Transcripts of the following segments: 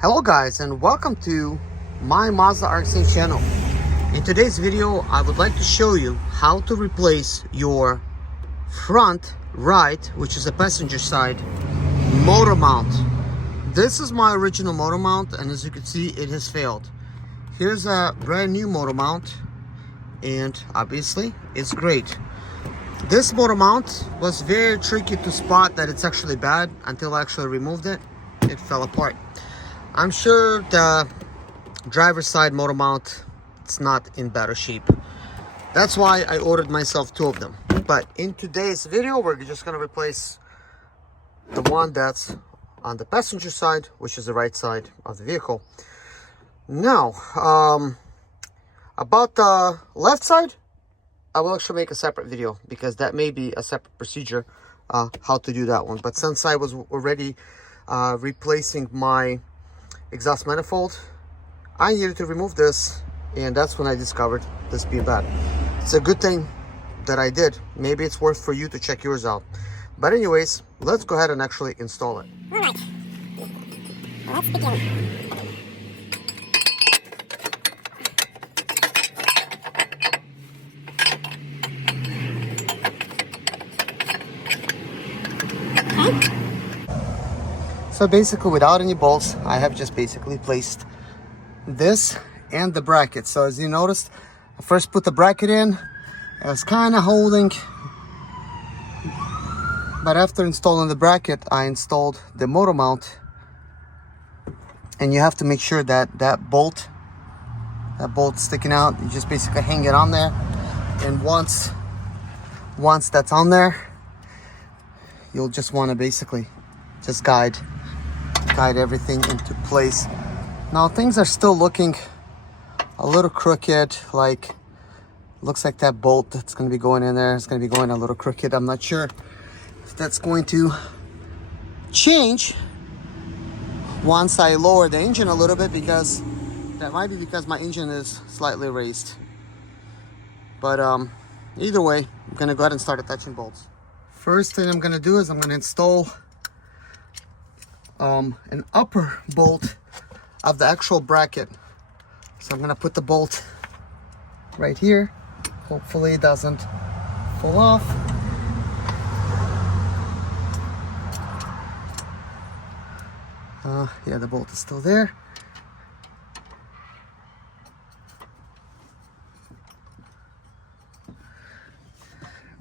Hello guys, and welcome to my Mazda RX-8 channel. In today's video I would like to show you how to replace your front right, which is the passenger side, motor mount. This is my original motor mount, and as you can see, it has failed. Here's a brand new motor mount, and obviously it's great. This motor mount was very tricky to spot that it's actually bad until I actually removed it. It fell apart. I'm sure the driver's side motor mount, it's not in better shape. That's why I ordered myself two of them. But in today's video, we're just going to replace the one that's on the passenger side, which is the right side of the vehicle. Now, about the left side, I will actually make a separate video because that may be a separate procedure, how to do that one. But since I was already replacing my exhaust manifold, I needed to remove this, and that's when I discovered this being bad. It's a good thing that I did. Maybe it's worth for you to check yours out. But anyways, let's go ahead and actually install it. All right, let's begin. So basically, without any bolts, I have just basically placed this and the bracket. So as you noticed, I first put the bracket in. I was kind of holding, but after installing the bracket, I installed the motor mount. And you have to make sure that that bolt sticking out, you just basically hang it on there. And once that's on there, you'll just want to basically just guide everything into place. Now things are still looking a little crooked, like looks like that bolt that's going to be going in there is going to be going a little crooked. I'm not sure if that's going to change once I lower the engine a little bit, because that might be because my engine is slightly raised. But either way, I'm going to go ahead and start attaching bolts. First thing I'm going to do is I'm going to install an upper bolt of the actual bracket. So I'm going to put the bolt right here. Hopefully it doesn't fall off. Yeah, the bolt is still there.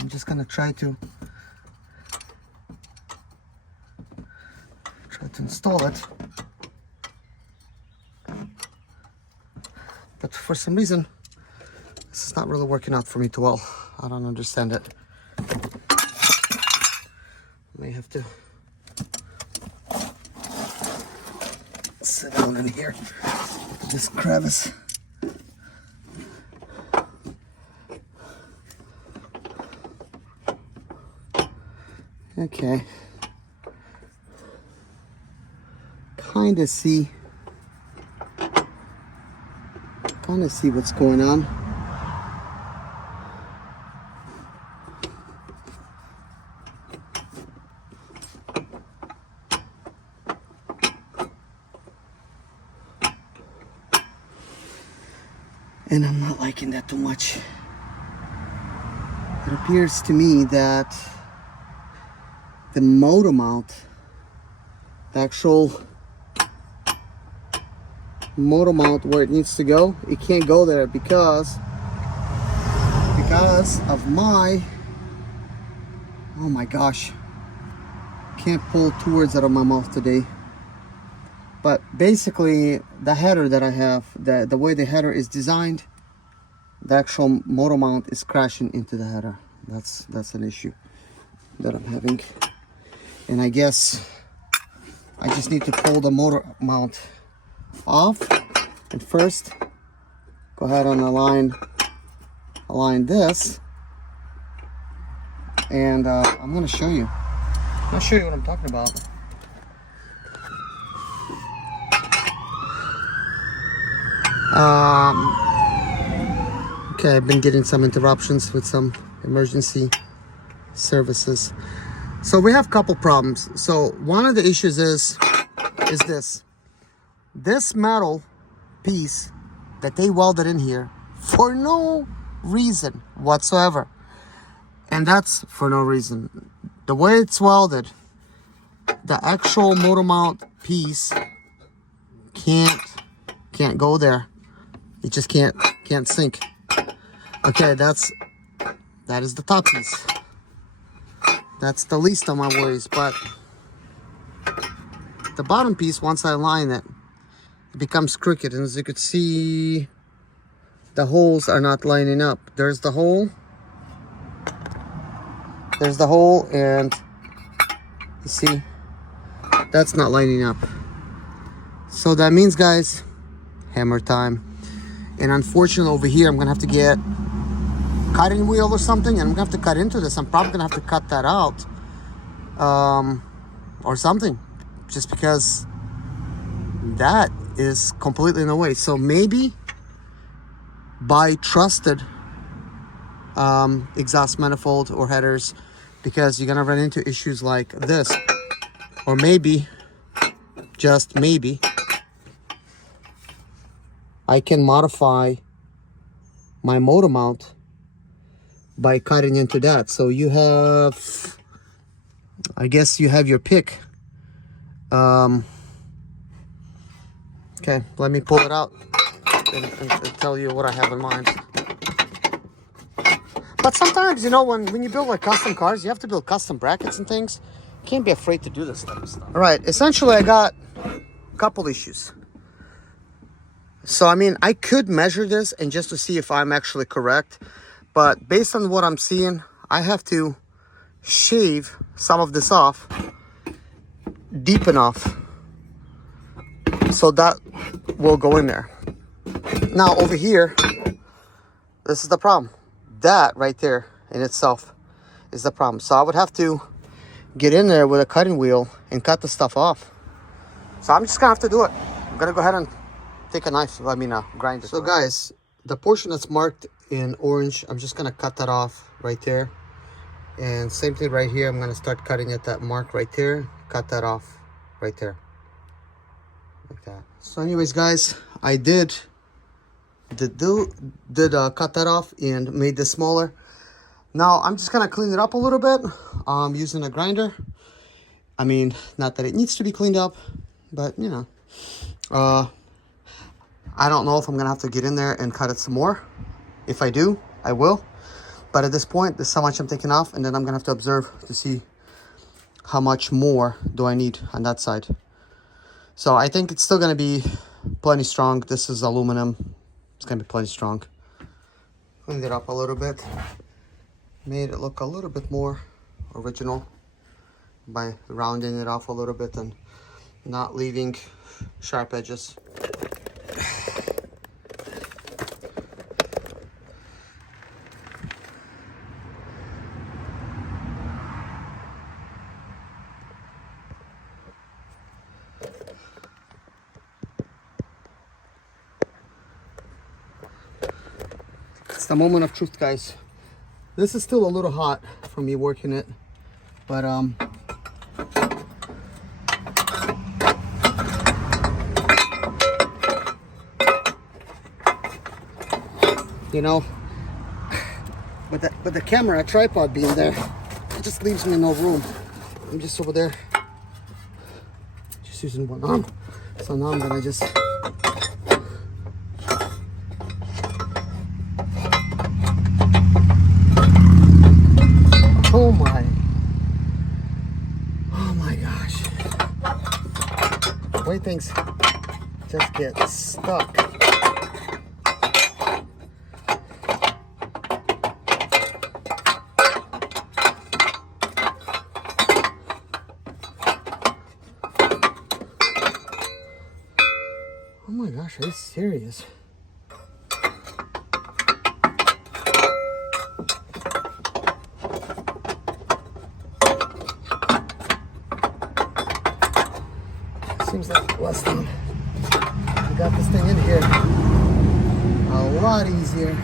I'm just going to try to install it, but for some reason this is not really working out for me too well. I don't understand it. May have to sit down in here, this crevice. Okay, kind of see what's going on. And I'm not liking that too much. It appears to me that the motor mount, the actual motor mount where it needs to go, it can't go there because of my, oh my gosh, can't pull two words out of my mouth today. But basically the header that I have, the way the header is designed, the actual motor mount is crashing into the header. That's an issue that I'm having. And I guess I just need to pull the motor mount off, and first go ahead and align this, and I'm going to show you. I'll show you what I'm talking about. Okay, I've been getting some interruptions with some emergency services. So we have a couple problems. So one of the issues is this. this metal piece that they welded in here for no reason whatsoever. And that's for no reason. The way it's welded, the actual motor mount piece can't go there. It just can't sink. Okay, that is the top piece. That's the least of my worries, but the bottom piece, once I align it, it becomes crooked, and as you could see, the holes are not lining up. There's the hole, and you see, that's not lining up. So that means, guys, hammer time. And unfortunately over here, I'm gonna have to get cutting wheel or something, and I'm gonna have to cut into this. I'm probably gonna have to cut that out, or something, just because that is completely in the way. So maybe buy trusted exhaust manifold or headers, because you're gonna run into issues like this. Or maybe, just maybe, I can modify my motor mount by cutting into that. So you have, I guess you have your pick. Okay, let me pull it out and tell you what I have in mind. But sometimes, you know, when you build like custom cars, you have to build custom brackets and things. You can't be afraid to do this type of stuff. All right, essentially I got a couple issues. So, I mean, I could measure this and just to see if I'm actually correct. But based on what I'm seeing, I have to shave some of this off deep enough so that will go in there. Now, over here, this is the problem. That right there in itself is the problem. So I would have to get in there with a cutting wheel and cut the stuff off. So I'm just gonna have to do it. I'm gonna go ahead and take a knife, a grinder. So guys, the portion that's marked in orange, I'm just gonna cut that off right there. And same thing right here, I'm gonna start cutting at that mark right there, cut that off right there, like that. So anyways, guys, I did cut that off and made this smaller. Now I'm just gonna clean it up a little bit using a grinder. I mean, not that it needs to be cleaned up, but you know, I don't know if I'm gonna have to get in there and cut it some more. If I do, I will. But at this point, this is how much I'm taking off, and then I'm gonna have to observe to see how much more do I need on that side. So I think it's still gonna be plenty strong. This is aluminum. It's gonna be plenty strong. Cleaned it up a little bit. Made it look a little bit more original by rounding it off a little bit and not leaving sharp edges. It's the moment of truth, guys. This is still a little hot for me working it, but you know, with the camera tripod being there, it just leaves me no room. I'm just over there, just using one arm. So now I'm gonna just oh my gosh. The way things just get stuck. Oh my gosh, are you serious? Seems like less than I got this thing in here a lot easier.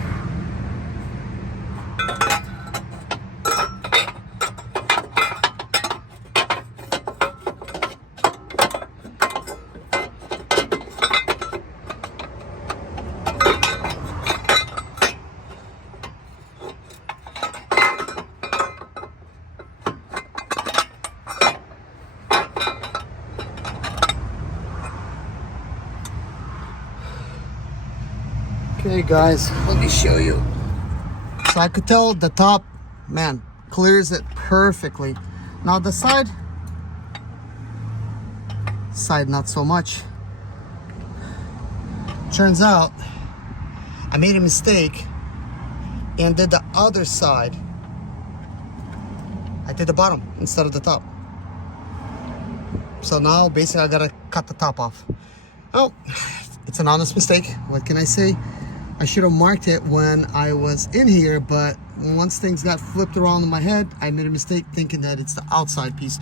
Okay guys, let me show you. So I could tell the top, man, clears it perfectly. Now the side not so much. Turns out I made a mistake and did the other side. I did the bottom instead of the top. So now basically I gotta cut the top off. Oh, it's an honest mistake. What can I say? I should have marked it when I was in here, but once things got flipped around in my head, I made a mistake thinking that it's the outside piece.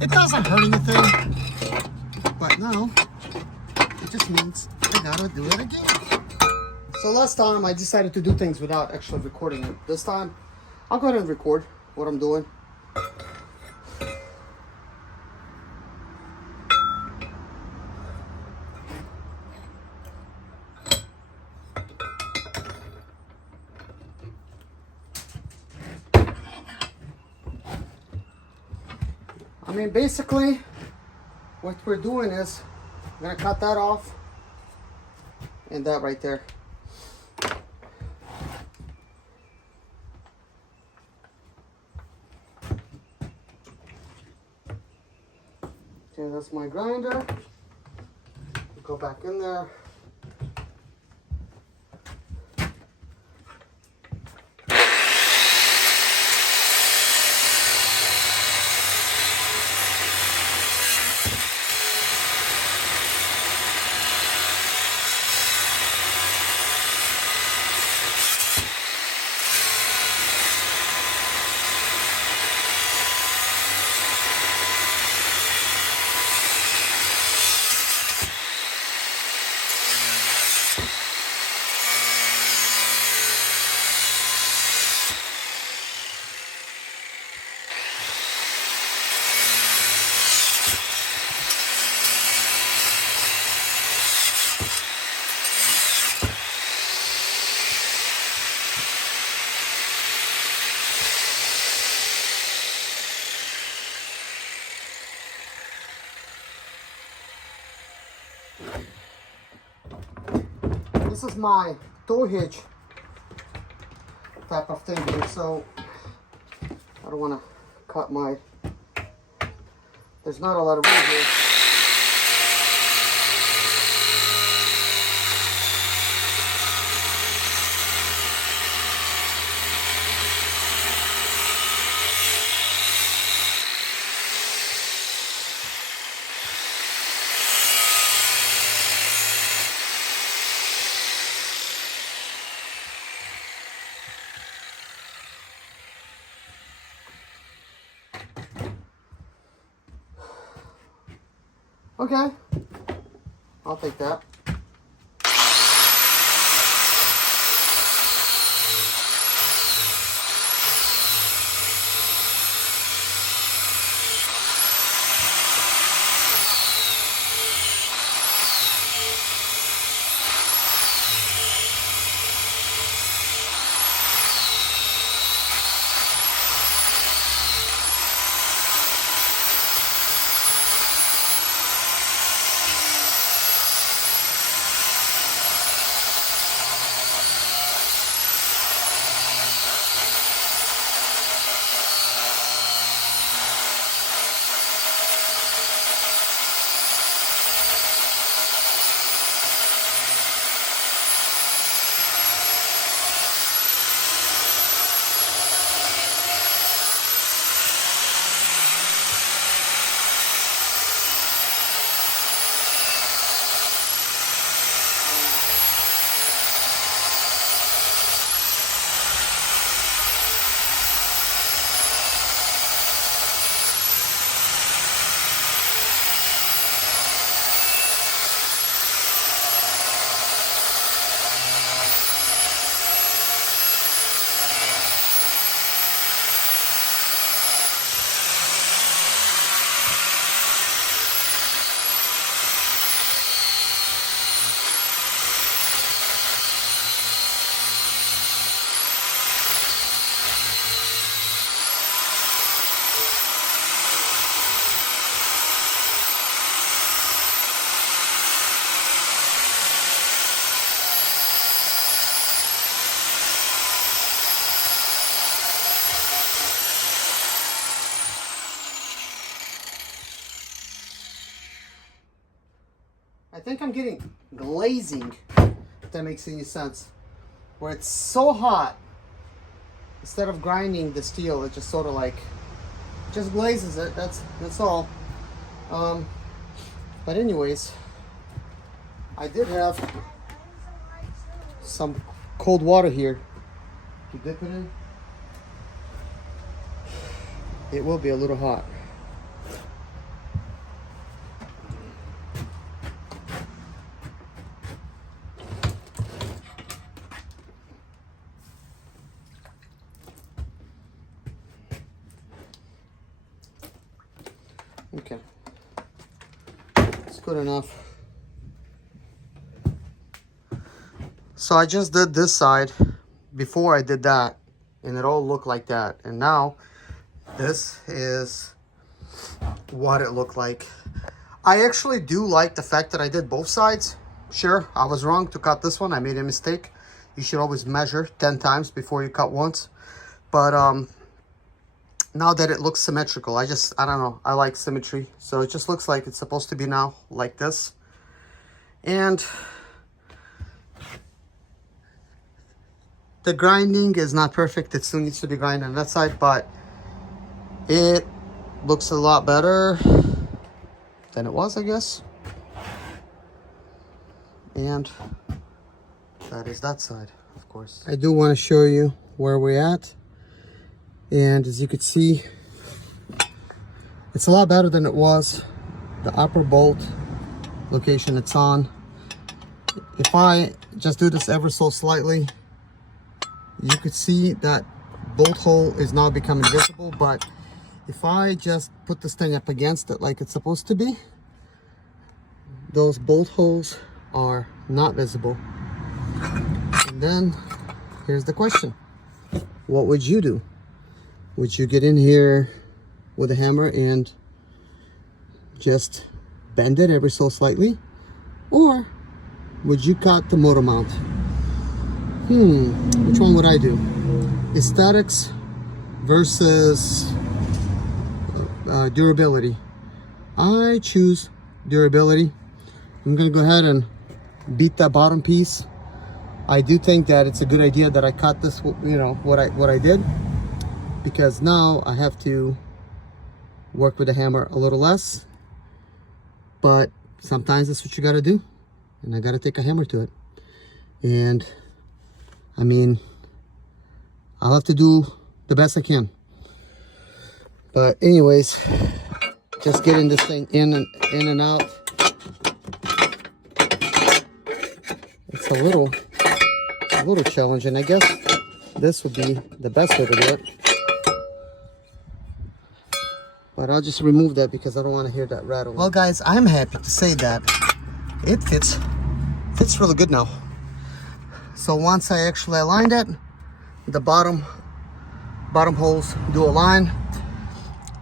It doesn't hurt anything, but now it just means I gotta do it again. So last time I decided to do things without actually recording it. This time I'll go ahead and record what I'm doing. I mean, basically what we're doing is I'm gonna cut that off and that right there. Okay, that's my grinder. Go back in there. This is my tow hitch type of thing here, so I don't want to cut my, there's not a lot of room here. Okay, I'll take that. I think I'm getting glazing, if that makes any sense. Where it's so hot, instead of grinding the steel, it just sort of like, just glazes it, that's all. But anyways, I did have some cold water here. You dip it in, it will be a little hot. Okay, it's good enough. So I just did this side before I did that, and it all looked like that. And now this is what it looked like. I actually do like the fact that I did both sides. Sure, I was wrong to cut this one. I made a mistake. You should always measure 10 times before you cut once. But now that it looks symmetrical, I don't know, I like symmetry. So it just looks like it's supposed to be now like this. And the grinding is not perfect. It still needs to be grinded on that side, but it looks a lot better than it was, I guess. And that is that side, of course. I do want to show you where we're at. And as you can see, it's a lot better than it was. The upper bolt location it's on. If I just do this ever so slightly, you could see that bolt hole is now becoming visible. But if I just put this thing up against it like it's supposed to be, those bolt holes are not visible. And then here's the question. What would you do? Would you get in here with a hammer and just bend it ever so slightly? Or would you cut the motor mount? Which one would I do? Aesthetics versus durability. I choose durability. I'm gonna go ahead and beat that bottom piece. I do think that it's a good idea that I cut this, you know, what I did, because now I have to work with the hammer a little less. But sometimes that's what you gotta do, and I gotta take a hammer to it. And I mean, I'll have to do the best I can. But anyways, just getting this thing in and out. It's a little challenging. I guess this would be the best way to do it. But I'll just remove that because I don't want to hear that rattle. Well guys, I'm happy to say that it fits really good now. So once I actually aligned it, the bottom holes do align.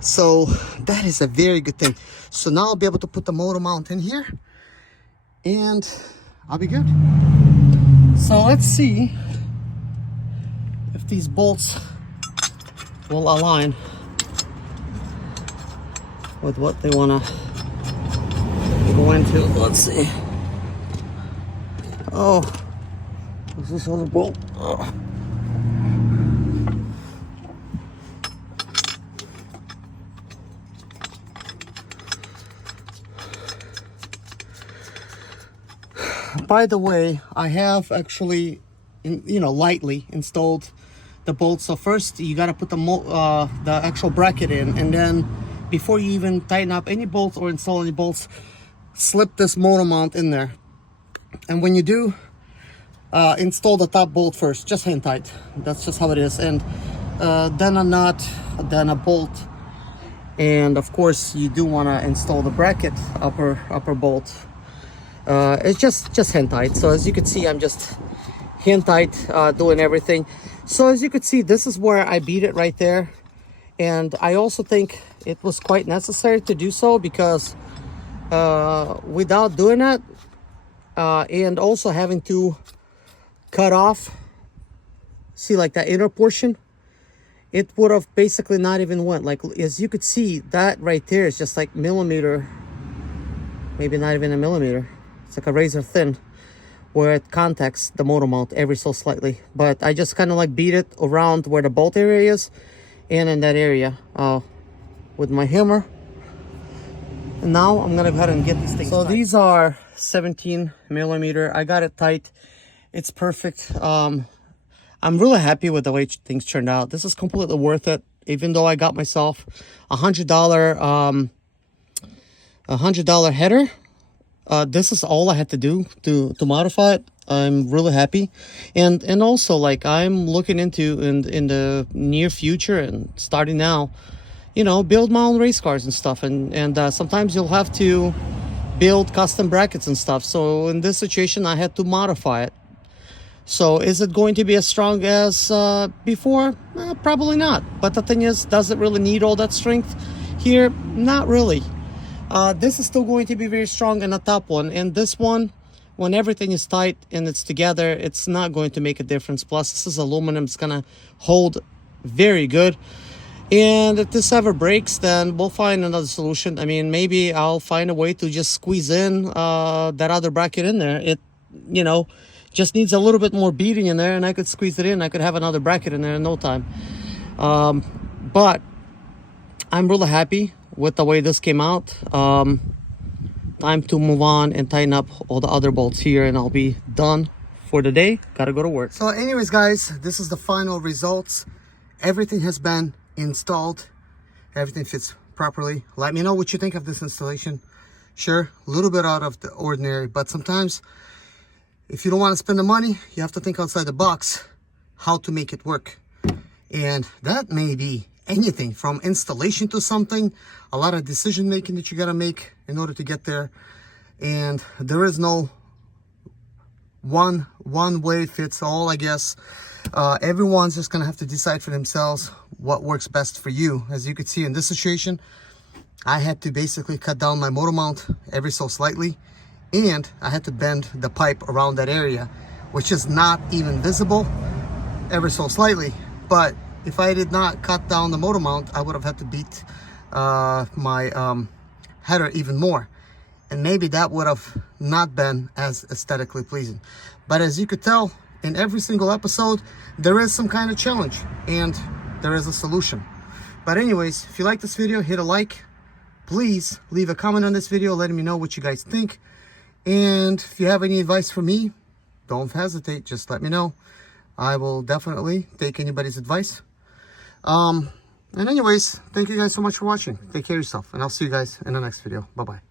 So that is a very good thing. So now I'll be able to put the motor mount in here and I'll be good. So let's see if these bolts will align with what they want to go into. Let's see. Oh, is this on the bolt? Oh. By the way, I have actually, lightly installed the bolts. So first you got to put the actual bracket in, and then before you even tighten up any bolts or install any bolts, slip this motor mount in there. And when you do, install the top bolt first, just hand tight. That's just how it is. And then a nut, then a bolt, and of course you do want to install the bracket upper bolt. It's just hand tight. So as you can see, I'm just hand tight doing everything. So as you can see, this is where I beat it right there. And I also think it was quite necessary to do so, because without doing that, and also having to cut off, see, like that inner portion, it would have basically not even went. Like, as you could see, that right there is just like millimeter, maybe not even a millimeter. It's like a razor thin, where it contacts the motor mount every so slightly. But I just kind of like beat it around where the bolt area is and in that area with my hammer. And now I'm gonna go ahead and get these things tight. These are 17 millimeter. I got it tight. It's perfect. I'm really happy with the way things turned out. This is completely worth it, even though I got myself $100 header. This is all I had to do to modify it. I'm really happy. And also, like, I'm looking into in the near future and starting now, you know, build my own race cars and stuff. And sometimes you'll have to build custom brackets and stuff. So in this situation, I had to modify it. So is it going to be as strong as before? Probably not. But the thing is, does it really need all that strength here? Not really. This is still going to be very strong in the top one. And this one, when everything is tight and it's together, it's not going to make a difference. Plus, this is aluminum. It's going to hold very good. And if this ever breaks, then we'll find another solution. I mean, maybe I'll find a way to just squeeze in that other bracket in there. It, you know, just needs a little bit more beating in there, and I could squeeze it in. I could have another bracket in there in no time. But I'm really happy with the way this came out. Time to move on and tighten up all the other bolts here, and I'll be done for the day. Gotta go to work. So anyways, guys, this is the final results. Everything has been installed. Everything fits properly. Let me know what you think of this installation. Sure, a little bit out of the ordinary, but sometimes if you don't want to spend the money, you have to think outside the box how to make it work. And that may be anything from installation to something, a lot of decision making that you got to make in order to get there. And there is no one way fits all, I guess. Everyone's just gonna have to decide for themselves what works best for you. As you could see in this situation, I had to basically cut down my motor mount ever so slightly, and I had to bend the pipe around that area, which is not even visible, ever so slightly. But if I did not cut down the motor mount, I would have had to beat my header even more, and maybe that would have not been as aesthetically pleasing. But as you could tell, in every single episode, there is some kind of challenge and there is a solution. But anyways, if you like this video, hit a like. Please leave a comment on this video letting me know what you guys think. And if you have any advice for me, don't hesitate, just let me know. I will definitely take anybody's advice. And anyways, thank you guys so much for watching. Take care of yourself, and I'll see you guys in the next video. Bye-bye.